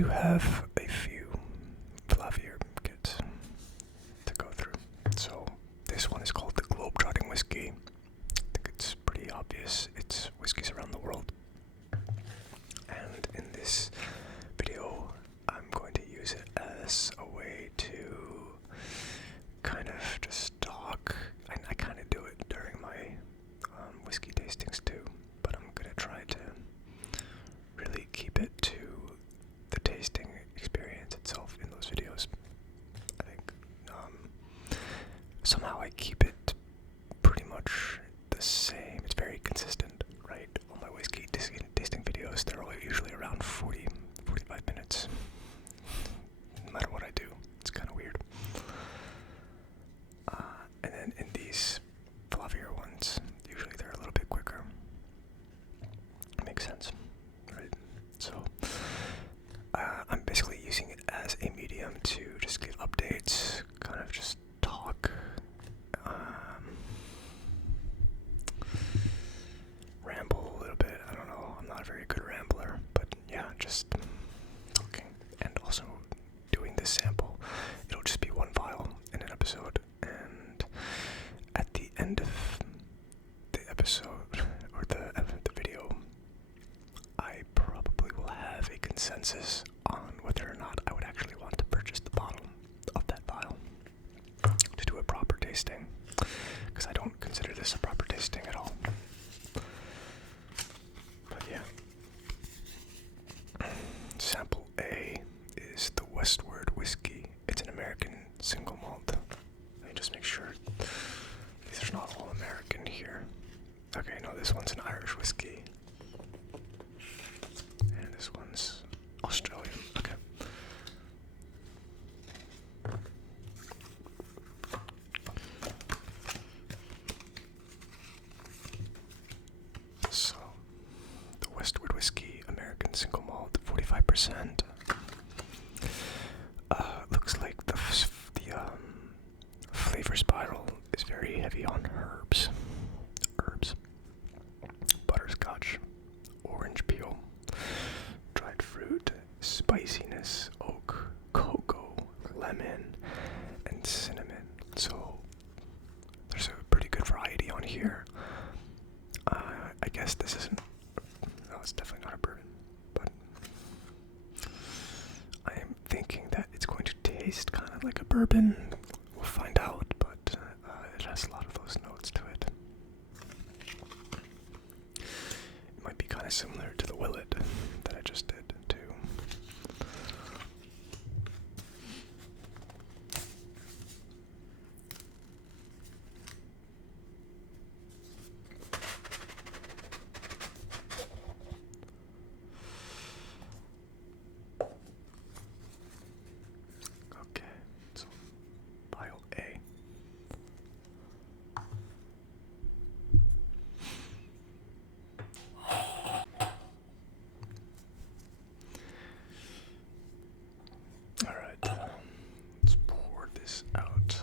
do have a few fluffier kits to go through. So this one is called the Globetrotting Whiskey. I think it's pretty obvious. It's whiskeys around the world. And in this video, I'm going to use it as a way to kind of just talk. I kind of do it during my whiskey tastings too, but I'm going to try to really keep it to the tasting experience itself in those videos. I think somehow I keep it pretty much the same. It's very consistent, right? All my whiskey tasting videos, they're all usually around 45 minutes. No matter what I do, it's kind of weird. And then in these fluffier ones, usually they're a little bit quicker. Makes sense, right? So I'm basically using it as a medium to just give updates, kind of just talk, ramble a little bit. I don't know, I'm not a very good rambler, but yeah, just talking. And also doing this sample, it'll just be one vial in an episode, and at the end of the episode, or the video, I probably will have a consensus on whether or not I would actually want to purchase the bottle of that vial to do a proper tasting, because I don't consider this a proper tasting at all. But yeah. Sample A is the Westward whiskey. It's an American single malt. Let me just make sure these are not all American here. Okay, no, this one's an Irish whiskey. And this one's Australian. Okay. So, the Westward whiskey, American single malt, 45%. Looks like the flavor spiral is very heavy on herbs, butterscotch, orange peel, dried fruit, spiciness, oak, cocoa, lemon, and cinnamon. So there's a pretty good variety on here. I guess this isn't, no, it's definitely not a bourbon, but I am thinking that it's going to taste kind of like a bourbon. We'll find out, but it has a lot of those notes to it. It might be kind of similar to the Willet that I just did too. Okay, so vial A. Alright, let's pour this out.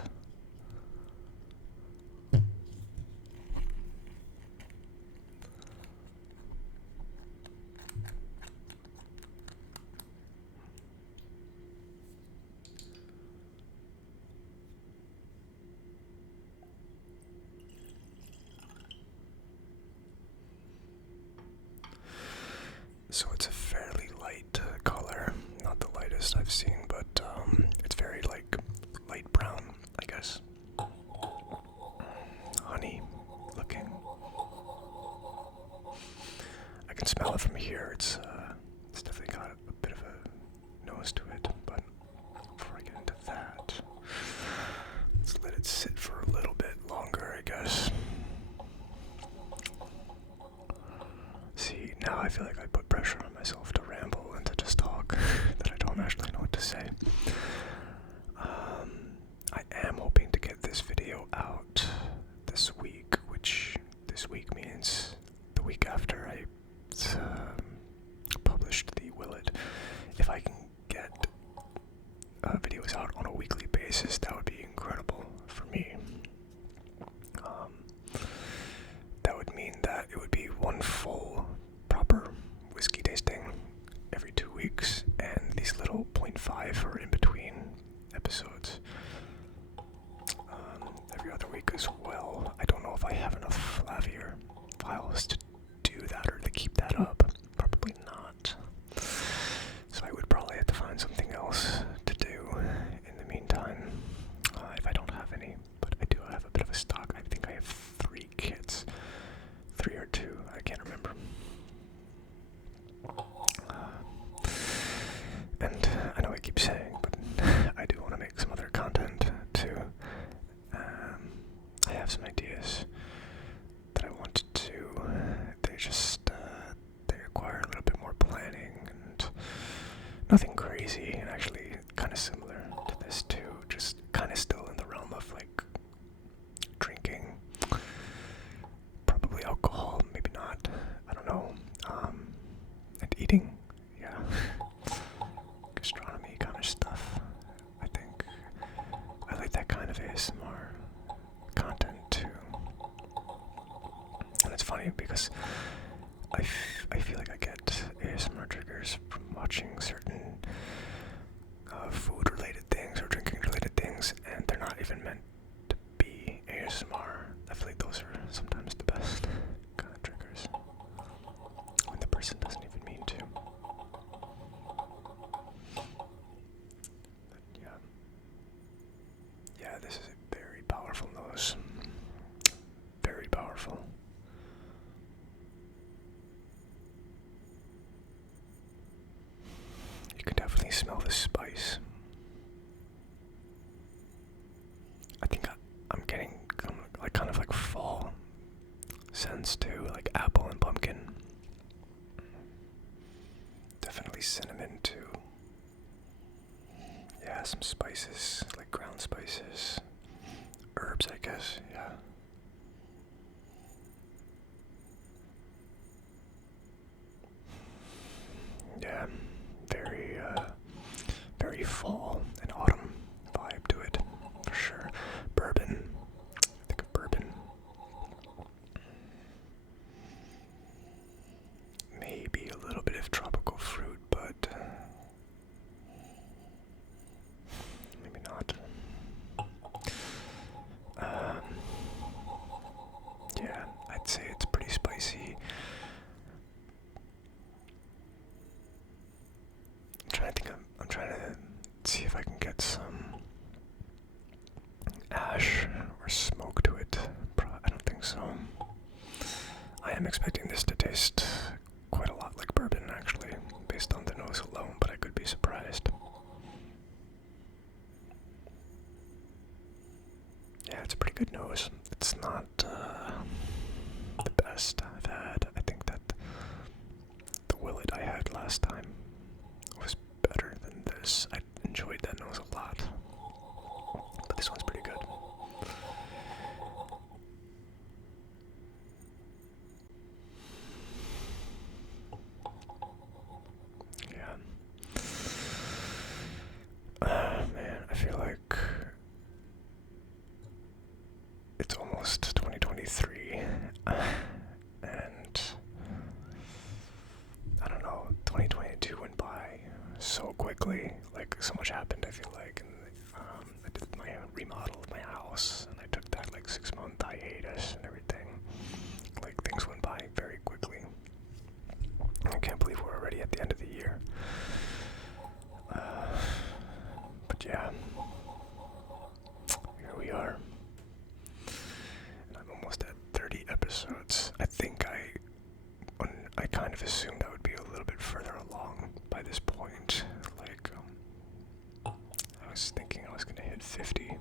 So it's a fairly light color, not the lightest I've seen, but it's very like light brown, I guess. Honey looking. I can smell it from here. It's definitely got a bit of a nose to it, but before I get into that, let's let it sit for a little bit longer, I guess. See, now I feel like I put pressure on myself to ramble and to just talk that I don't actually know what to say. weeks, and these little 0.5 or in between episodes every other week as well. I don't know if I have enough Flavier files to do that or to keep that up. Probably not. So I would probably have to find something else to do in the meantime, if I don't have any. But I do have a bit of a stock. I think I have 3 kits. 3 or 2, I can't remember. And I know I keep saying, but I do want to make some other content too. I have some ideas that I want to do. They require a little bit more planning and nothing crazy, and actually kind of similar to this too. Just kind of still in the realm of like drinking, probably alcohol, maybe not. I don't know. And eating, yeah. Gastronomy kind of stuff. I think I like that kind of ASMR content too. And it's funny because I feel like I get ASMR triggers from watching certain food-related things or drinking-related things, and they're not even meant to be ASMR. I feel like those are sometimes the best kind of triggers when the person doesn't even mean to. Yeah, this is a very powerful nose. Very powerful. You can definitely smell the spice. I think I'm getting like kind of like fall scents too, like apple and pumpkin. Definitely cinnamon too. Yeah, some spices, like ground spices. Herbs, I guess, yeah. Yeah, very fall and autumn vibe to it, for sure. Bourbon, I think of bourbon. Maybe a little bit of tropical fruit, but maybe not. Yeah, I'd say it's pretty spicy. I'm trying to see if I can get some ash or smoke to it. I don't think so. I am expecting this to taste quite a lot like bourbon, actually, based on the nose alone, but I could be surprised. Yeah, it's a pretty good nose. It's not the best I've had. I think that the Willet I had last time was better than this. I enjoyed that nose a lot, but this one's pretty good. Yeah. Man, I feel like it's almost 2023, and I don't know, 2022 went by so quickly. Like, so much happened, I feel like, and I did my remodel of my house, and I took that like 6-month hiatus and everything. Like, things went by very quickly. I can't believe we're already at the end of the year. But yeah, here we are. And I'm almost at 30 episodes. I think I kind of assumed I would be a little bit further along by this point. Like, I was thinking I was gonna hit 50,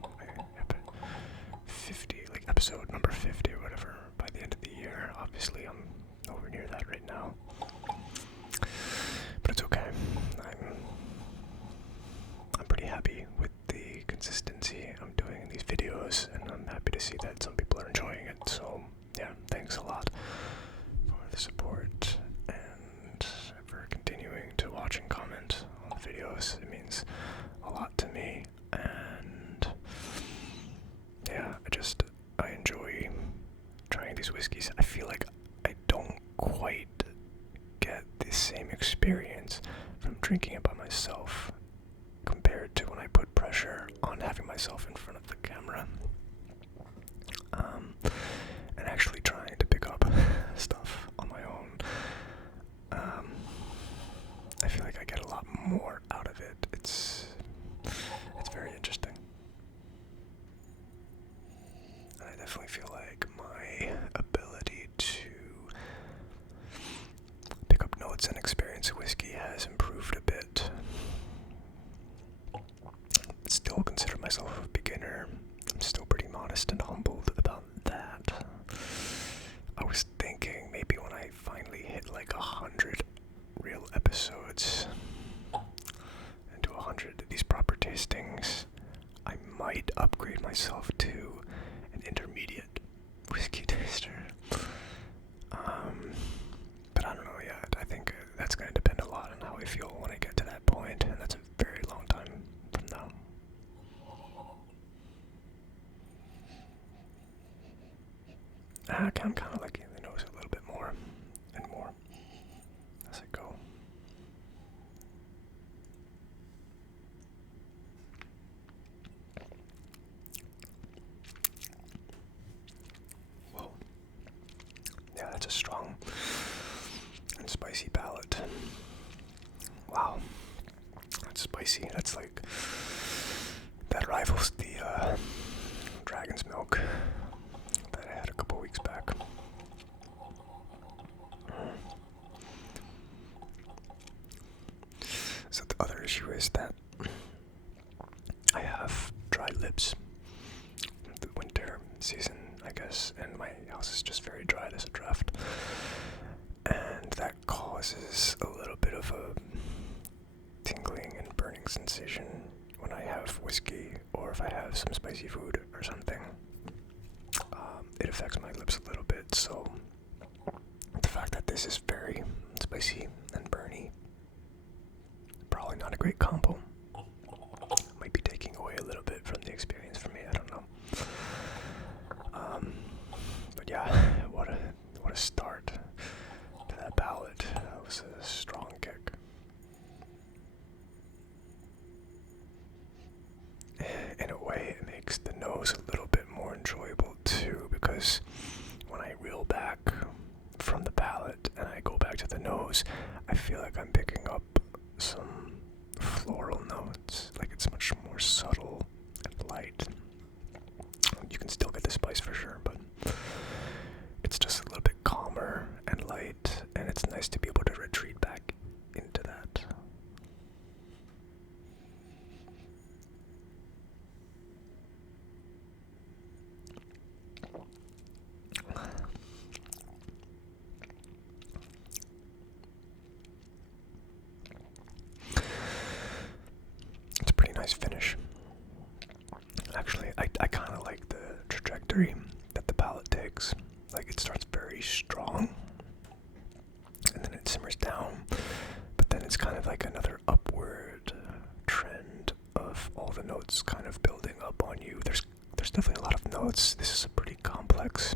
like episode number 50 or whatever, by the end of the year. Obviously, I'm nowhere near that right now. But it's okay. I'm pretty happy with the consistency I'm doing in these videos, and I'm happy to see that some people are enjoying it. So yeah, thanks a lot for the support and for continuing to watch and comment on the videos. It means a lot to me, and yeah, I enjoy trying these whiskeys. I feel like I don't quite get the same experience from drinking it by myself compared to when I put pressure on having myself in front of the camera. And actually trying to pick up stuff on my own. I feel like I get a lot more out of it. It's very interesting. And I definitely feel like my ability to pick up notes and experience whiskey has improved a bit. Still consider myself a beginner. I'm still pretty modest and humbled about that. I was thinking maybe when I finally hit like 100 real episodes and do 100 of these proper tastings, I might upgrade myself to an intermediate whiskey taster. But I don't know yet. I think that's going to depend a lot on how I feel when I get to that point, and that's a very long time from now. I'm kind of liking the nose a little bit more and more as I go. Whoa. Yeah, that's a strong and spicy palate. Wow. That's spicy. That's like, that rivals the dragon's milk that I had a couple weeks back. So the other issue is that I have dry lips. The winter season, I guess, and my house is just very dry as a draft. And that causes a little bit of a tingling and burning sensation when I have whiskey or if I have some spicy food or something. It affects my lips a little bit, so the fact that this is very spicy and burny, probably not a great combo. Might be taking away a little bit from the experience for me, I don't know. But yeah, what a start to that palate. That was a strong kick. In a way, it makes the nose a little bit more enjoyable too, because when I reel back from the palate and I go back to the nose, I feel like I'm picking up some floral notes. Like it's much more subtle and light. You can still get the spice for sure, but it's just a little bit calmer and light, and it's nice to be able to retreat back into that. It's a pretty nice finish. Actually, I kind of like the trajectory that the palate takes. Like it starts very strong, and then it simmers down, but then it's kind of like another upward trend of all the notes kind of building up on you. There's definitely a lot of notes. This is a pretty complex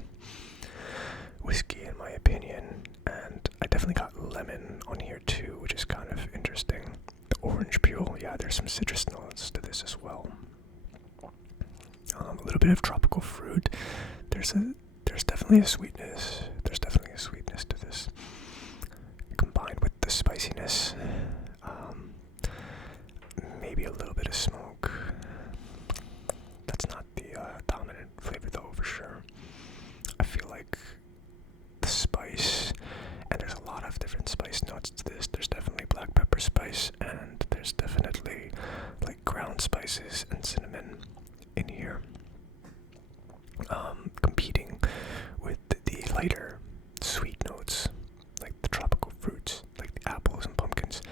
whiskey in my opinion, and I definitely got lemon on here too, which is kind of interesting. The orange peel, yeah, there's some citrus notes to this as well. A little bit of tropical fruit. There's definitely a sweetness. There's definitely a sweetness to this, combined with the spiciness. Maybe a little bit of smoke. That's not the dominant flavor though, for sure. I feel like the spice, and there's a lot of different spice notes to this. There's definitely black pepper spice, and there's definitely like ground spices and cinnamon in here, competing with the lighter sweet notes, like the tropical fruits, like the apples and pumpkins,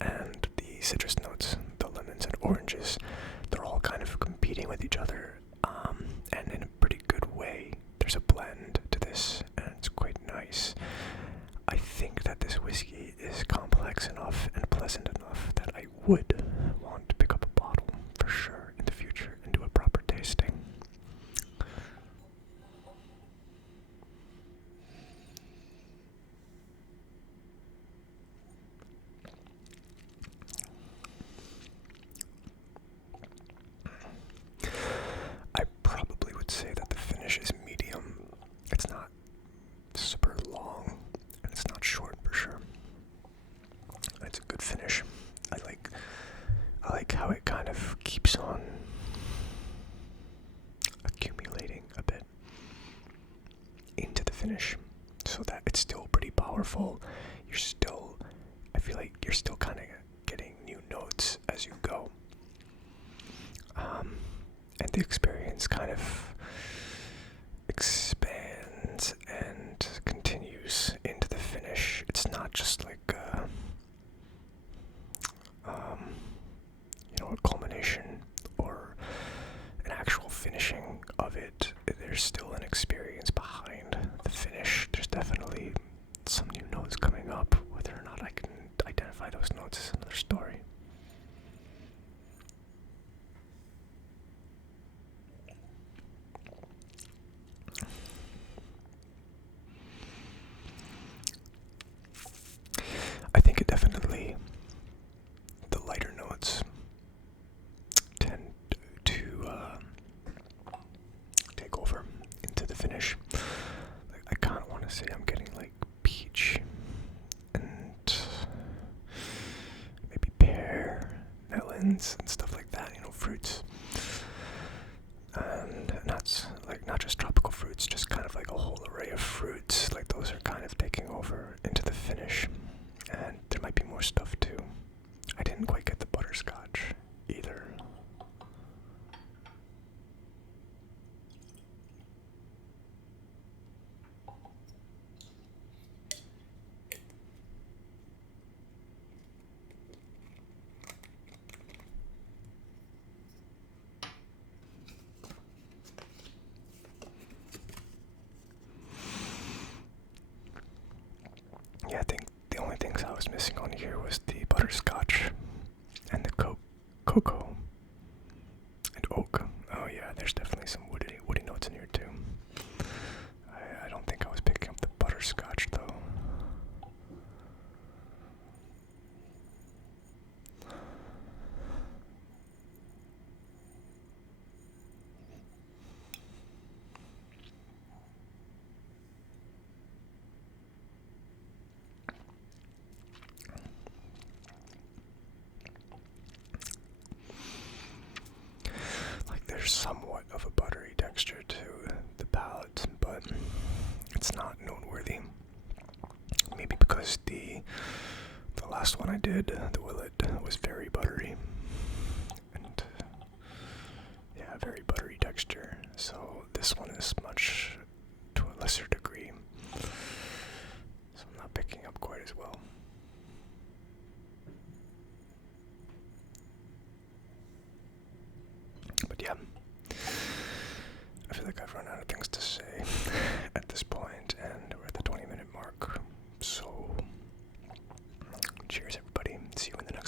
and the citrus notes, the lemons and oranges. They're all kind of competing with each other, and in a pretty good way. There's a blend to this, and it's quite nice. I think that this whiskey is complex enough and pleasant enough that I would want to pick up a bottle for sure in the future and do a proper tasting. the experience kind of expands and continues into the finish. It's not just like a culmination or an actual finishing of it. There's still an experience behind the finish. There's definitely some new notes coming up. Whether or not I can identify those notes is another story. I think it definitely, the lighter notes tend to take over into the finish. Like, I kind of want to say I'm getting like peach and maybe pear, melons and stuff like that, fruits. And that's like not just tropical fruits, just kind of like a whole array of fruits. Like those are kind of taking over into the finish. And there might be more stuff too. I didn't quite get the butterscotch either. Yeah, I think the only things I was missing on here was the butterscotch and the cocoa and oak. Oh yeah, there's definitely some woody notes in here too. I don't think I was picking up the butterscotch though. There's somewhat of a buttery texture to the palate, but it's not noteworthy. Maybe because the last one I did, the Willet, was very buttery. And yeah, very buttery texture. So this one is much to a lesser degree. So I'm not picking up quite as well. But yeah, I feel like I've run out of things to say at this point, and we're at the 20-minute mark. So, cheers, everybody. See you in the next.